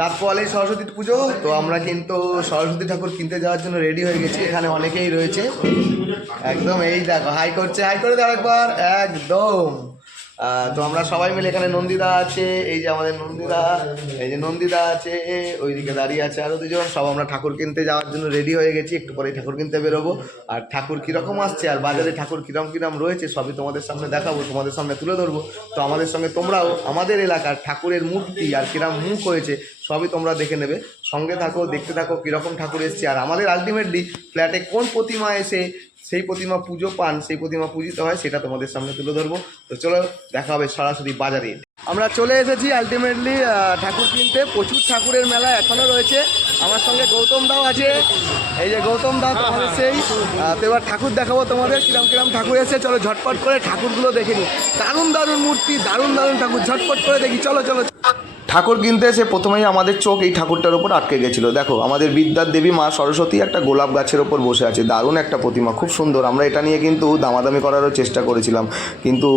রাত পোয়ালেই সরস্বতী পুজো, তো আমরা কিন্তু সরস্বতী ঠাকুর কিনতে যাওয়ার জন্য রেডি হয়ে গেছি, এখানে অনেকেই রয়েছে। একদম এই দেখো হাই করছে হাই করে দাও একবার, একদম। তো আমরা সবাই মিলে এখানে নন্দিদা আছে, এই যে আমাদের নন্দিদা এই যে নন্দিদা আছে ওইদিকে দাঁড়িয়ে আছে আরও দুজন, সব আমরা ঠাকুর কিনতে যাওয়ার জন্য রেডি হয়ে গেছি, একটু পরে ঠাকুর কিনতে বেরোবো। আর ঠাকুর কীরকম আসছে, আর বাজারে ঠাকুর কিরম কিরম রয়েছে, সবই তোমাদের সামনে দেখাবো, তোমাদের সামনে তুলে ধরবো। তো আমাদের সঙ্গে তোমরাও, আমাদের এলাকার ঠাকুরের মূর্তি আর কিরম মুখ হয়েছে, সবই তোমরা দেখে নেবে। সঙ্গে থাকো, দেখতে থাকো কীরকম ঠাকুর এসছে, আর আমাদের আলটিমেটলি ফ্ল্যাটে কোন প্রতিমা এসে সেই প্রতিমা পুজো পান সেই প্রতিমা পূজিত হয় সেটা তোমাদের সামনে তুলে ধরবো। তো চলো দেখা হবে সরাসরি বাজারে। আমরা চলে এসেছি আলটিমেটলি ঠাকুর কিনতে। প্রচুর ঠাকুরের মেলা এখনও রয়েছে। আমার সঙ্গে গৌতম দাও আছে। এই যে গৌতম দাও তোমাদের সেই। তো এবার ঠাকুর দেখাবো তোমাদের কিরম কিরম ঠাকুর এসে চলো ঝটপট করে ঠাকুরগুলো দেখে নিই। দারুণ দারুণ মূর্তি দারুণ দারুণ ঠাকুর। ঝটপট করে দেখি। চলো চলো। ঠাকুর কিনতে এসে প্রথমেই আমাদের চোখ এই ঠাকুরটার ওপর আটকে গেছিল। দেখো, আমাদের বিদ্যার দেবী মা সরস্বতী একটা গোলাপ গাছের ওপর বসে আছে। দারুণ একটা প্রতিমা, খুব সুন্দর। আমরা এটা নিয়ে কিন্তু দামাদামি করারও চেষ্টা করেছিলাম। কিন্তু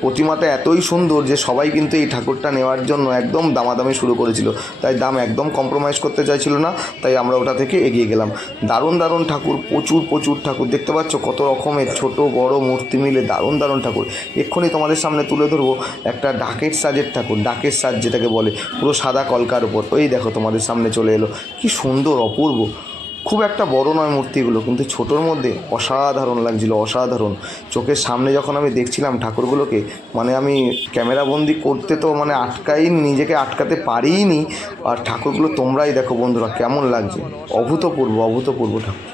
প্রতিমাটা এতই সুন্দর যে সবাই কিন্তু এই ঠাকুরটা নেওয়ার জন্য একদম দামাদামি শুরু করেছিল। তাই দাম একদম কম্প্রোমাইজ করতে চাইছিল না, তাই আমরা ওটা থেকে এগিয়ে গেলাম। দারুণ দারুণ ঠাকুর, প্রচুর প্রচুর ঠাকুর। দেখতে পাচ্ছ কত রকমের ছোট, বড় মূর্তি মিলে দারুণ দারুণ ঠাকুর। এক্ষুনি তোমাদের সামনে তুলে ধরবো একটা ডাকের সাজের ঠাকুর, ডাকের সাজ যেটাকে বলে, পুরো সাদা কলকার উপর। ওই দেখো তোমাদের সামনে চলে এলো। কি সুন্দর, অপূর্ব। খুব একটা বড় নয় মূর্তিগুলো, কিন্তু ছোটোর মধ্যে অসাধারণ লাগছিল, অসাধারণ। চোখের সামনে যখন আমি দেখছিলাম ঠাকুরগুলোকে মানে আমি ক্যামেরাবন্দি করতে তো মানে আটকাই নিজেকে আটকাতে পারিনি আর ঠাকুরগুলো তোমরাই দেখো বন্ধুরা, কেমন লাগছে? অভূতপূর্ব অভূতপূর্ব ঠাকুর।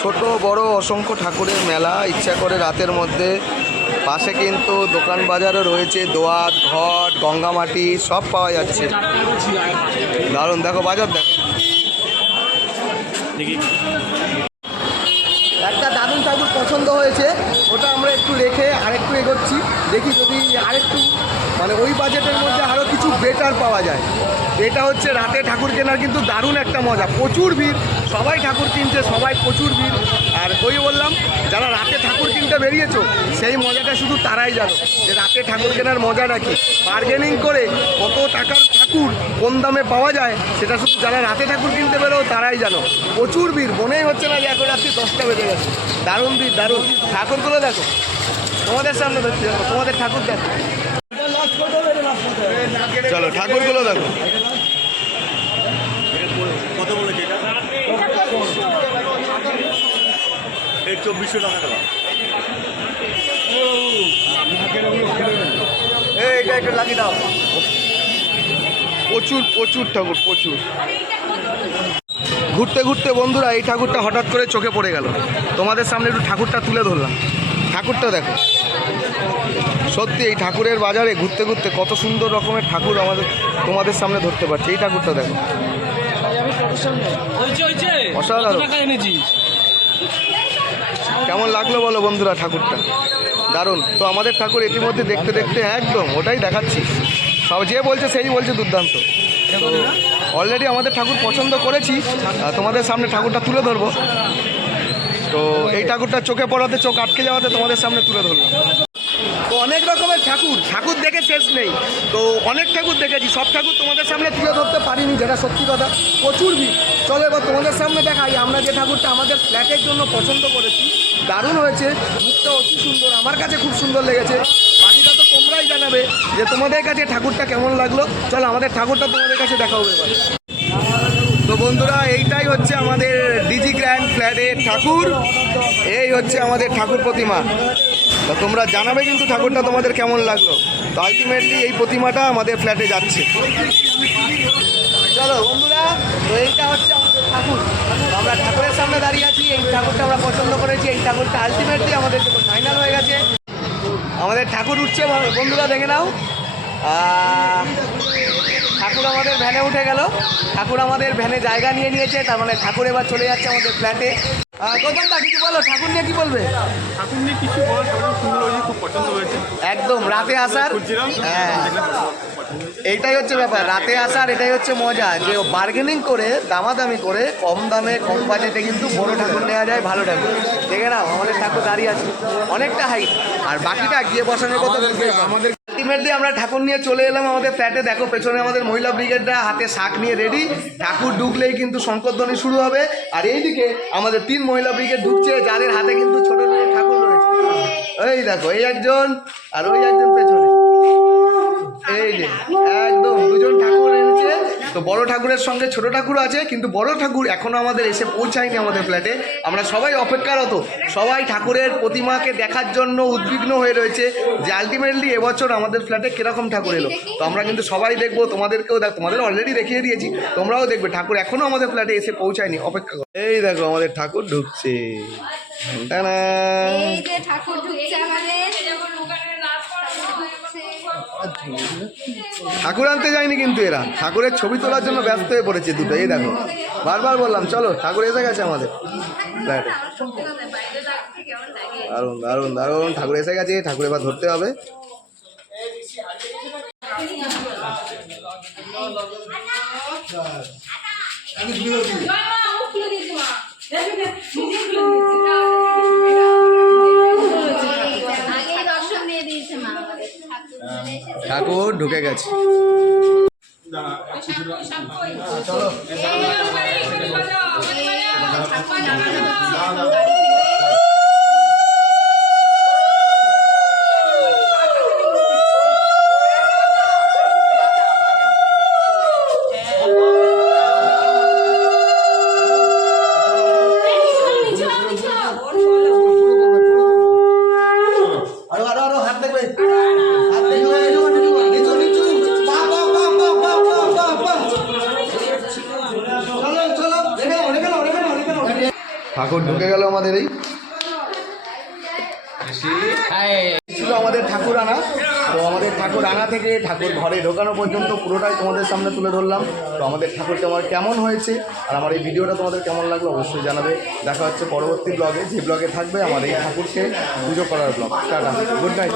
ছোট, বড়, অসংখ্য ঠাকুরের মেলা, ইচ্ছা করে রাতের মধ্যে পাশে কিন্তু দোকান বাজারও রয়েছে দোয়াত ঘট গঙ্গামাটি, সব পাওয়া যাচ্ছে। দারুণ, দেখো বাজার দেখো। একটা দারুণ ঠাকুর পছন্দ হয়েছে, ওটা আমরা একটু রেখে আরেকটু এগোচ্ছি, দেখি যদি আরেকটু মানে ওই বাজেটের মধ্যে আরও কিছু বেটার পাওয়া যায়। এটা হচ্ছে রাতে ঠাকুর কেনার কিন্তু দারুণ একটা মজা। প্রচুর ভিড়, সবাই ঠাকুর কিনছে, সবাই প্রচুর ভিড়। আর ওই বললাম, যারা রাতে ঠাকুর কিনতে বেরিয়েছো, সেই মজাটা শুধু তারাই জানো। যে রাতে ঠাকুর কেনার মজাটা কি? বার্গেনিং করে কত টাকার ঠাকুর কোন দামে পাওয়া যায়, সেটা শুধু যারা রাতে ঠাকুর কিনতে বেরো তারাই জানো। প্রচুর ভিড়, মনেই হচ্ছে না যে এখন রাত্রি দশটা বেজে গেছে। দারুণ ভিড়, দারুণ। ঠাকুরগুলো দেখো। তোমাদের সামনে দেখছি তোমাদের ঠাকুর দেখো। চলো ঠাকুরগুলো দেখো। কত বলেছে এটা? এই চব্বিশশো টাকা দেওয়া এটা লাগিয়ে দাও। প্রচুর প্রচুর ঠাকুর প্রচুর। ঘুরতে ঘুরতে বন্ধুরা এই ঠাকুরটা হঠাৎ করে চোখে পড়ে গেল। তোমাদের সামনে একটু ঠাকুরটা তুলে ধরলাম। ঠাকুরটা দেখো। সত্যি এই ঠাকুরের বাজারে ঘুরতে ঘুরতে কত সুন্দর রকমের ঠাকুর আমাদের তোমাদের সামনে ধরতে পারছি। এই ঠাকুরটা দেখো। অসাধারণ। কেমন লাগল বলো বন্ধুরা ঠাকুরটা? দারুণ। তো আমাদের ঠাকুর ইতিমধ্যে দেখতে দেখতে একদম ওটাই দেখাচ্ছি। সব যে বলছে সেই বলছে দুর্দান্ত। অলরেডি আমাদের ঠাকুর পছন্দ করেছি। তোমাদের সামনে ঠাকুরটা তুলে ধরবো। তো এই ঠাকুরটা চোখে পড়াতে চোখ আটকে যাওয়াতে তোমাদের সামনে তুলে ধরলাম। অনেক রকমের ঠাকুর ঠাকুর দেখে শেষ নেই। তো অনেক ঠাকুর দেখেছি, সব ঠাকুর তোমাদের সামনে তুলে ধরতে পারিনি, যেটা সত্যি কথা। প্রচুর ভিড়। চলো এবার তোমাদের সামনে দেখাই, আমরা যে ঠাকুরটা আমাদের ফ্ল্যাটের জন্য পছন্দ করেছি, দারুণ হয়েছে। মুখটা অতি সুন্দর, আমার কাছে খুব সুন্দর লেগেছে। বাকিটা তো তোমরাই জানাবে যে তোমাদের কাছে ঠাকুরটা কেমন লাগল। চলো আমাদের ঠাকুরটা তোমাদের কাছে দেখাবো এবার। তো বন্ধুরা, এইটাই হচ্ছে আমাদের ডিজি গ্র্যান্ড ফ্ল্যাটের ঠাকুর। এই হচ্ছে আমাদের ঠাকুর প্রতিমা। তো তোমরা জানাবে কিন্তু ঠাকুরটা তোমাদের কেমন লাগল। তো আলটিমেটলি এই প্রতিমাটা আমাদের ফ্ল্যাটে যাচ্ছে। চলো বন্ধুরা, তো এইটা হচ্ছে আমাদের ঠাকুর। আমরা ঠাকুরের সামনে দাঁড়িয়ে আছি, এই ঠাকুরটা আমরা পছন্দ করেছি, এই ঠাকুরটা আলটিমেটলি আমাদের ফাইনাল হয়ে গেছে। আমাদের ঠাকুর উঠছে বন্ধুরা দেখে নাও। ঠাকুর আমাদের ভ্যানে উঠে গেল। ঠাকুর আমাদের ভ্যানে জায়গা নিয়ে নিয়েছে, তার মানে ঠাকুর এবার চলে যাচ্ছে আমাদের ফ্ল্যাটে গৌতম দা কিছু বলো? ঠাকুর নিয়ে কি বলবে? ঠাকুর নিয়ে কিছু বলার সুন্দর হয়েছে খুব পছন্দ হয়েছে। একদম রাতে আসার হ্যাঁ। এইটাই হচ্ছে ব্যাপার রাতে আসার এটাই হচ্ছে মজা যে বার্গেনিং করে দামাদামি করে কম দামে কম বাজেটে কিন্তু বড় ঠাকুর নেওয়া যায় ভালো ঠাকুর। দেখে নাও আমাদের ঠাকুর দাঁড়িয়ে আছে অনেকটা হাইট আর বাকিটা গিয়ে বসানোর কথা আমাদের আলটিমেটলি আমরা ঠাকুর নিয়ে চলে এলাম আমাদের ফ্ল্যাটে দেখো, পেছনে আমাদের মহিলা ব্রিগেডরা হাতে শাক নিয়ে রেডি ঠাকুর ঢুকলেই কিন্তু শঙ্করধ্বনি শুরু হবে। আর এইদিকে আমাদের তিন মহিলা ব্রিগেড ঢুকছে, যাদের হাতে কিন্তু ছোট ঠাকুর রয়েছে। এই দেখো, এই একজন আর ওই একজন পেছনে। এই যে, একদম দুজন ঠাকুর তো বড় ঠাকুরের সঙ্গে ছোট ঠাকুর আছে কিন্তু বড় ঠাকুর এখনও আমাদের এসে পৌঁছায়নি আমাদের ফ্ল্যাটে আমরা সবাই অপেক্ষারত। সবাই ঠাকুরের প্রতিমাকে দেখার জন্য উদ্বিগ্ন হয়ে রয়েছে যে আলটিমেটলি এবছর আমাদের ফ্ল্যাটে কীরকম ঠাকুর এলো। তো আমরা কিন্তু সবাই দেখব তোমাদেরকেও দেখ তোমাদের অলরেডি দেখিয়ে দিয়েছি তোমরাও দেখবে ঠাকুর এখনও আমাদের ফ্ল্যাটে এসে পৌঁছায়নি অপেক্ষা করো। এই দেখো আমাদের ঠাকুর ঢুকছে। ঠাকুর ঢুকছে আমাদের। ঠাকুর আনতে যায়নি কিন্তু এরা। ঠাকুরের ছবি তোলার জন্য ব্যস্ত হয়ে পড়েছে দুটো, এই দেখো। বারবার বললাম, চলো, ঠাকুর এসে গেছে আমাদের। দারুণ দারুণ দারুণ, ঠাকুর এসে গেছে, ঠাকুর এবার ধরতে হবে। আগেই দর্শন দিয়ে দিয়েছে মা আমাদের ঠাকুর চলে এসেছে ঠাকুর ঢুকে গেছে আরও ঠাকুর ঢুকে গেল আমাদের এই ছিল আমাদের ঠাকুর আনা তো আমাদের ঠাকুর আনা থেকে ঠাকুর ঘরে ঢোকানো পর্যন্ত পুরোটাই তোমাদের সামনে তুলে ধরলাম। তো আমাদের ঠাকুর তোমার কেমন হয়েছে আর আমার এই ভিডিওটা তোমাদের কেমন লাগল অবশ্যই জানাবে। দেখা হচ্ছে পরবর্তী ব্লগে যে ব্লগে থাকবে আমার এই ঠাকুরকে পুজো করার ব্লগ টাটা। Good night